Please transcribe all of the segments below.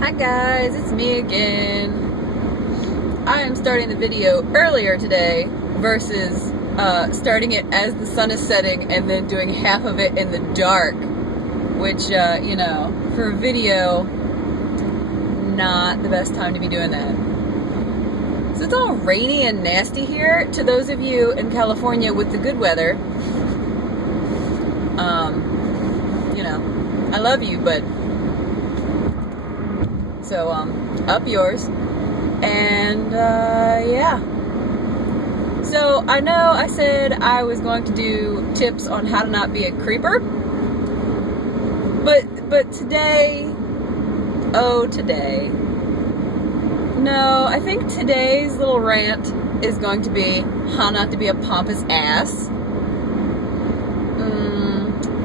Hi guys, it's me again. I am starting the video earlier today versus starting it as the sun is setting and then doing half of it in the dark, which, you know, for a video, not the best time to be doing that. So it's all rainy and nasty here. To those of you in California with the good weather, you know, I love you, but so, up yours. And, yeah. So, I know I said I was going to do tips on how to not be a creeper. But today, today. No, I think today's little rant is going to be how not to be a pompous ass.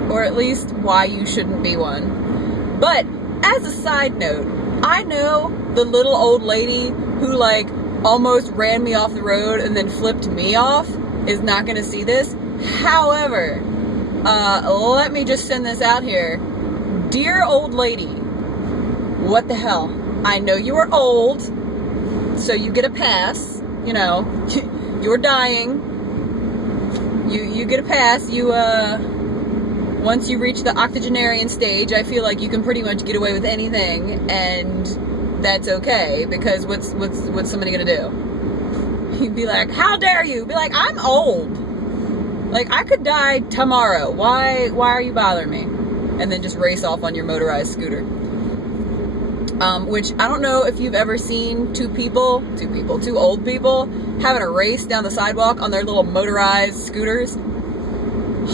Or at least why you shouldn't be one. But, as a side note, I know the little old lady who, like, almost ran me off the road and then flipped me off is not going to see this. However, let me just send this out here. Dear old lady, what the hell? I know you are old, so you get a pass. You know, you're dying. You get a pass. Once you reach the octogenarian stage, I feel like you can pretty much get away with anything, and that's okay, because what's somebody gonna do? You'd be like, how dare you? Be like, I'm old. Like, I could die tomorrow. Why are you bothering me? And then just race off on your motorized scooter. Which, I don't know if you've ever seen two old people having a race down the sidewalk on their little motorized scooters.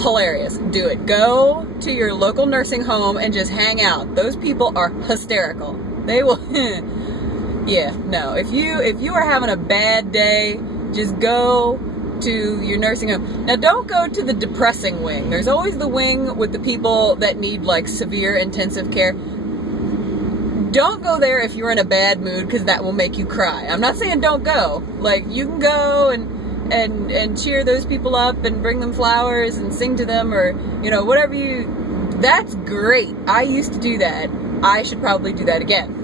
Hilarious. Do it. Go to your local nursing home and just hang out. Those people are hysterical. They will yeah, no. If you are having a bad day, just go to your nursing home. Now, don't go to the depressing wing. There's always the wing with the people that need, like, severe intensive care. Don't go there if you're in a bad mood, because that will make you cry. I'm not saying don't go. Like, you can go and cheer those people up and bring them flowers and sing to them, or, you know, whatever that's great. I used to do that. I should probably do that again.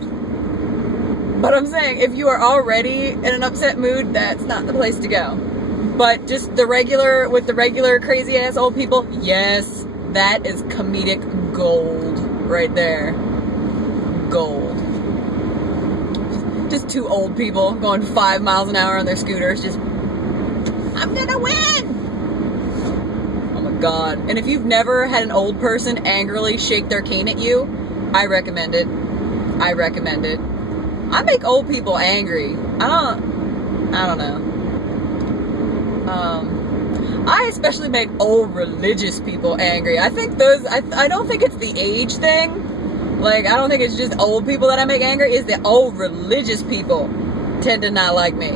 But I'm saying, if you are already in an upset mood, that's not the place to go. But just with the regular crazy ass old people, yes, that is comedic gold right there. Gold. Just two old people going 5 miles an hour on their scooters, just, I'm gonna win! Oh my god. And if you've never had an old person angrily shake their cane at you, I recommend it. I recommend it. I make old people angry. I don't know. I especially make old religious people angry. I think I don't think it's the age thing. Like, I don't think it's just old people that I make angry. It's the old religious people tend to not like me.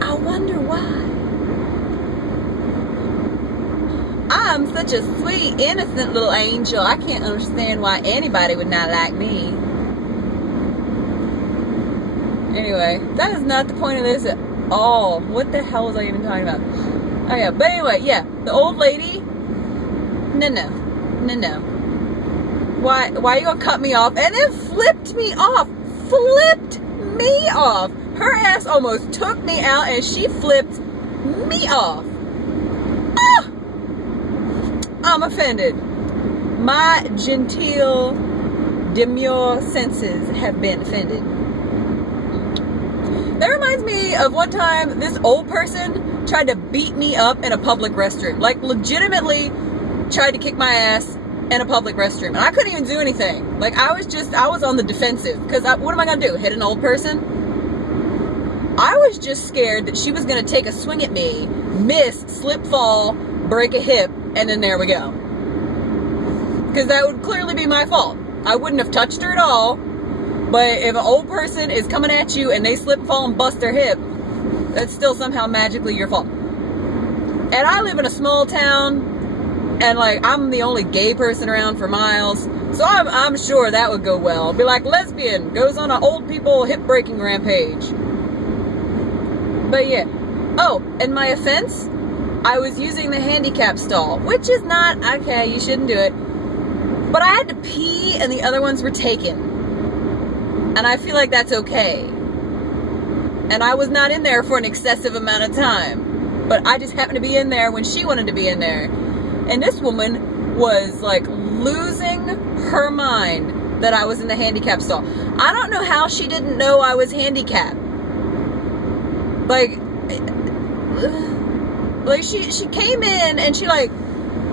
I wonder why. I'm such a sweet, innocent little angel. I can't understand why anybody would not like me. Anyway, that is not the point of this at all. What the hell was I even talking about? Oh yeah, but anyway, yeah, the old lady. No. Why are you gonna cut me off? And then flipped me off. Flipped me off. Her ass almost took me out, and she flipped me off. Ah! I'm offended. My genteel, demure senses have been offended. That reminds me of one time this old person tried to beat me up in a public restroom. Like, legitimately tried to kick my ass in a public restroom. And I couldn't even do anything. Like, I was on the defensive. Because what am I going to do? Hit an old person? I was just scared that she was going to take a swing at me, miss, slip, fall, break a hip, and then there we go. Because that would clearly be my fault. I wouldn't have touched her at all, but if an old person is coming at you and they slip, fall, and bust their hip, that's still somehow magically your fault. And I live in a small town, and, like, I'm the only gay person around for miles, so I'm sure that would go well. Be like, lesbian goes on an old people hip-breaking rampage. But yeah. Oh, and my offense, I was using the handicap stall, which is not, okay, you shouldn't do it. But I had to pee and the other ones were taken. And I feel like that's okay. And I was not in there for an excessive amount of time. But I just happened to be in there when she wanted to be in there. And this woman was like losing her mind that I was in the handicap stall. I don't know how she didn't know I was handicapped. Like she came in and she like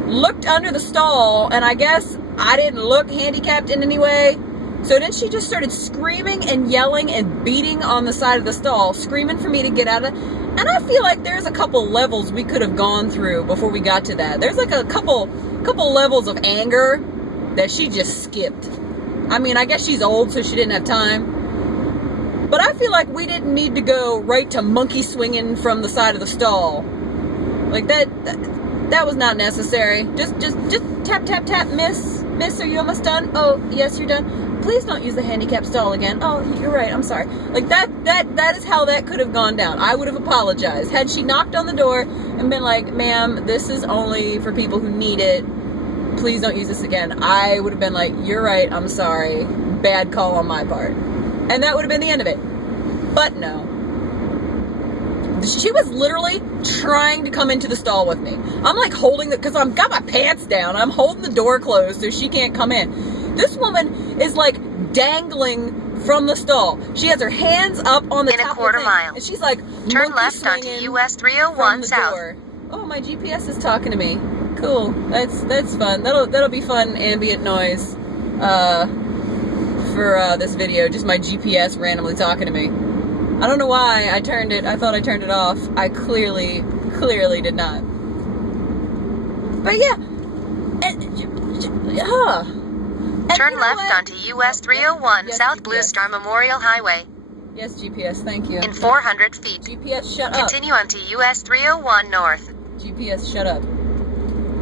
looked under the stall, and I guess I didn't look handicapped in any way. So then she just started screaming and yelling and beating on the side of the stall, screaming for me to get out of it. And I feel like there's a couple levels we could have gone through before we got to that. There's like a couple levels of anger that she just skipped. I mean, I guess she's old, so she didn't have time. But I feel like we didn't need to go right to monkey swinging from the side of the stall. Like that was not necessary. Just tap, tap, tap, miss, are you almost done? Oh, yes, you're done. Please don't use the handicap stall again. Oh, you're right, I'm sorry. Like that is how that could have gone down. I would have apologized. Had she knocked on the door and been like, ma'am, this is only for people who need it. Please don't use this again. I would have been like, you're right, I'm sorry. Bad call on my part. And that would have been the end of it. But no. She was literally trying to come into the stall with me. I'm like holding because I've got my pants down. I'm holding the door closed so she can't come in. This woman is like dangling from the stall. She has her hands up on the top in a quarter of the thing, mile. and she's like turn left onto US 301 south. Door. Oh, my GPS is talking to me. Cool. That's fun. That'll be fun ambient noise for this video. Just my GPS randomly talking to me. I don't know why I turned it. I thought I turned it off. I clearly did not. But yeah. Turn left onto US 301 Yes, South GPS. Blue Star Memorial Highway. Yes, GPS, thank you. In 400 feet. GPS, shut up. Continue onto US 301 North. GPS, shut up.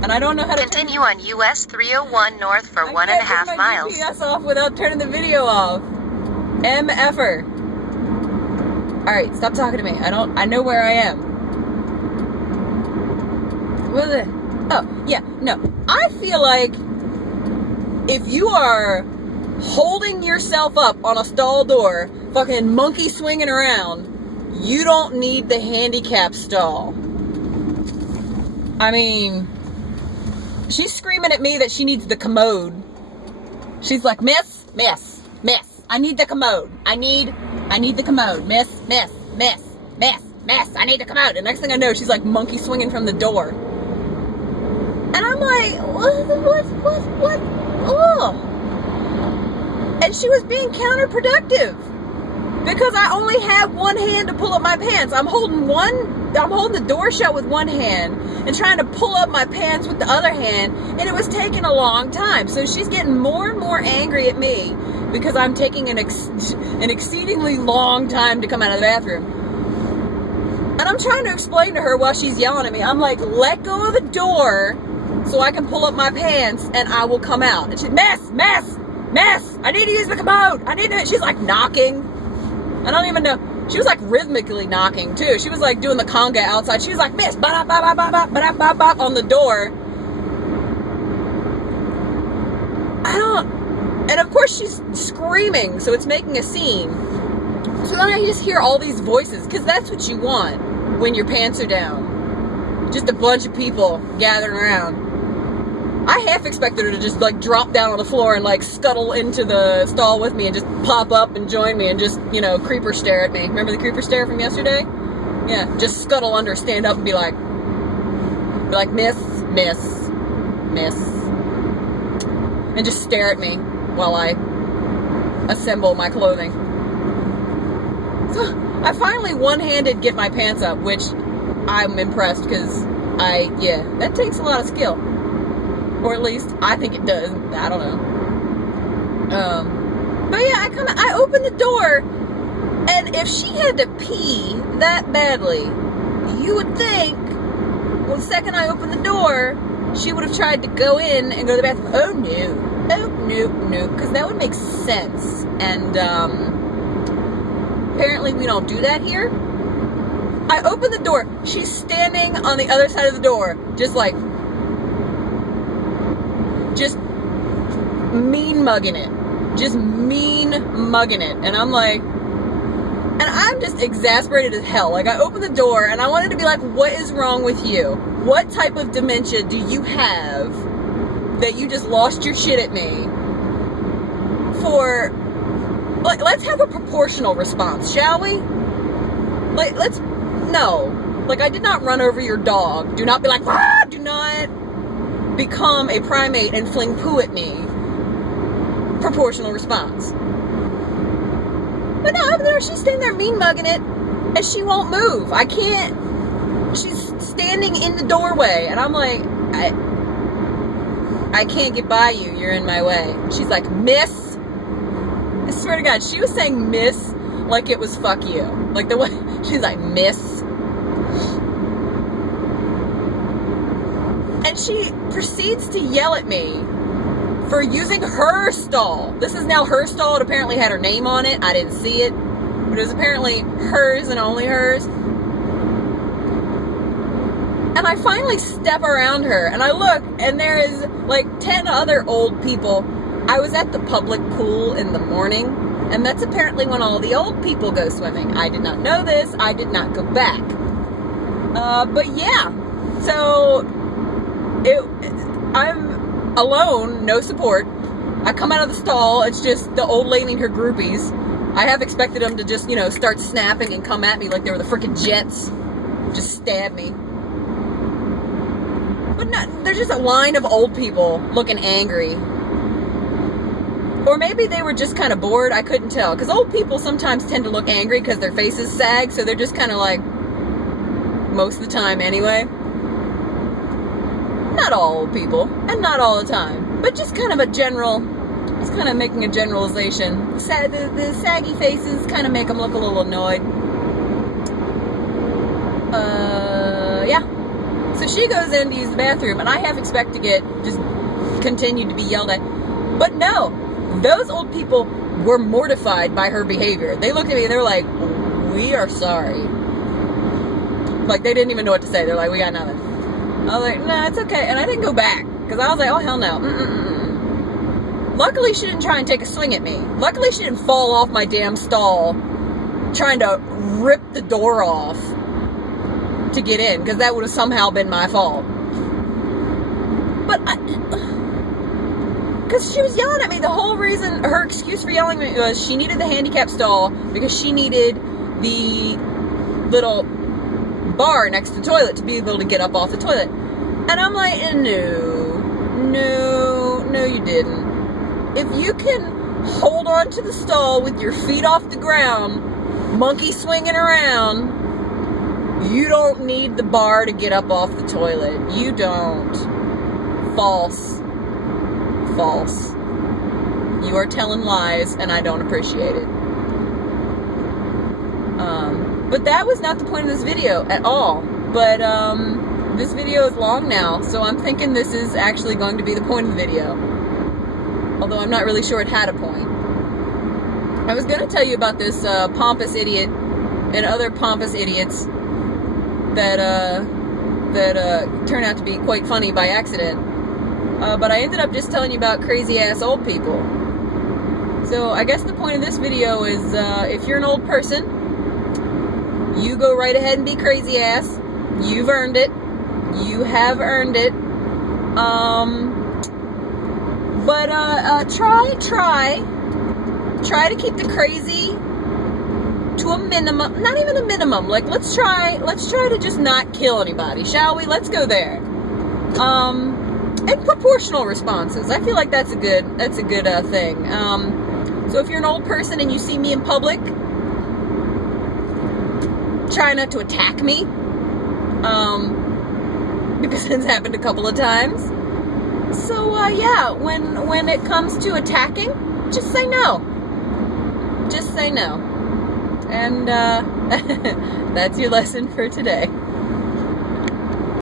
And I don't know how to Continue on US 301 North for I 1.5 can't turn my miles. GPS off without turning the video off. MFer. Alright, stop talking to me. I know where I am. What is it? Oh, yeah, no. I feel like if you are holding yourself up on a stall door, fucking monkey swinging around, you don't need the handicap stall. I mean, she's screaming at me that she needs the commode. She's like, miss, I need the commode. I need the commode. Miss, I need the commode. And next thing I know, she's like monkey swinging from the door. And I'm like, what? Oh. And she was being counterproductive because I only have one hand to pull up my pants. I'm holding the door shut with one hand and trying to pull up my pants with the other hand, and it was taking a long time. So she's getting more and more angry at me because I'm taking an exceedingly long time to come out of the bathroom. And I'm trying to explain to her while she's yelling at me. I'm like, let go of the door so I can pull up my pants and I will come out. And she's, miss, I need to use the commode. She's like knocking. I don't even know. She was like rhythmically knocking too. She was like doing the conga outside. She was like, miss, bop, bop, bop, bop, bop, bop, bop, on the door. And of course she's screaming, so it's making a scene. So then I just hear all these voices, because that's what you want when your pants are down. Just a bunch of people gathering around. I half expected her to just like drop down on the floor and like scuttle into the stall with me and just pop up and join me and just, creeper stare at me. Remember the creeper stare from yesterday? Yeah, just scuttle under, stand up and be like, miss. And just stare at me while I assemble my clothing. So I finally one-handed get my pants up, which I'm impressed because that takes a lot of skill. Or at least I think it does. I don't know. But yeah, I open the door, and if she had to pee that badly, you would think, well, the second I opened the door, she would have tried to go in and go to the bathroom. Oh no, because that would make sense. And apparently we don't do that here. I open the door. She's standing on the other side of the door, just mean mugging it. just mean mugging it. And I'm like, and I'm just exasperated as hell. Like, I opened the door and I wanted to be like, what is wrong with you? What type of dementia do you have that you just lost your shit at me for? Like, let's have a proportional response, shall we? Like, no. Like, I did not run over your dog. Do not be like, ah! Do not become a primate and fling poo at me. Proportional response. But no, she's standing there mean mugging it, and she won't move. I can't. She's standing in the doorway, and I'm like, I can't get by you. You're in my way. She's like, miss. I swear to God, she was saying miss like it was fuck you. Like the way, she's like, miss. And she proceeds to yell at me for using her stall. This is now her stall. It apparently had her name on it. I didn't see it. But it was apparently hers and only hers. And I finally step around her and I look and there is like 10 other old people. I was at the public pool in the morning and that's apparently when all the old people go swimming. I did not know this. I did not go back. But yeah. So I'm alone, no support. I come out of the stall, it's just the old lady and her groupies. I have expected them to just, start snapping and come at me like they were the freaking Jets. Just stab me. But no, there's just a line of old people looking angry. Or maybe they were just kind of bored, I couldn't tell. Because old people sometimes tend to look angry because their faces sag, so they're just kind of like, most of the time anyway. Not all old people, and not all the time, but just kind of making a generalization. The saggy faces kind of make them look a little annoyed. Yeah. So she goes in to use the bathroom, and I half expect to get just continued to be yelled at. But no, those old people were mortified by her behavior. They looked at me, and they were like, we are sorry. Like, they didn't even know what to say. They're like, we got nothing. I was like, no, it's okay. And I didn't go back. Because I was like, oh, hell no. Luckily, she didn't try and take a swing at me. Luckily, she didn't fall off my damn stall trying to rip the door off to get in. Because that would have somehow been my fault. But because she was yelling at me. The whole reason, her excuse for yelling at me was she needed the handicap stall because she needed the little bar next to the toilet to be able to get up off the toilet. And I'm like, no, you didn't. If you can hold on to the stall with your feet off the ground, monkey swinging around, you don't need the bar to get up off the toilet. You don't. False. You are telling lies, and I don't appreciate it. But that was not the point of this video at all. But this video is long now, so I'm thinking this is actually going to be the point of the video. Although I'm not really sure it had a point. I was going to tell you about this pompous idiot and other pompous idiots that turned out to be quite funny by accident. But I ended up just telling you about crazy ass old people. So I guess the point of this video is if you're an old person, you go right ahead and be crazy ass. You've earned it. You have earned it. But try to keep the crazy to a minimum. Not even a minimum. Like let's try to just not kill anybody, shall we? Let's go there. And proportional responses. I feel like that's a good thing. So if you're an old person and you see me in public, try not to attack me. Because it's happened a couple of times. So yeah, when it comes to attacking, just say no. Just say no. And that's your lesson for today.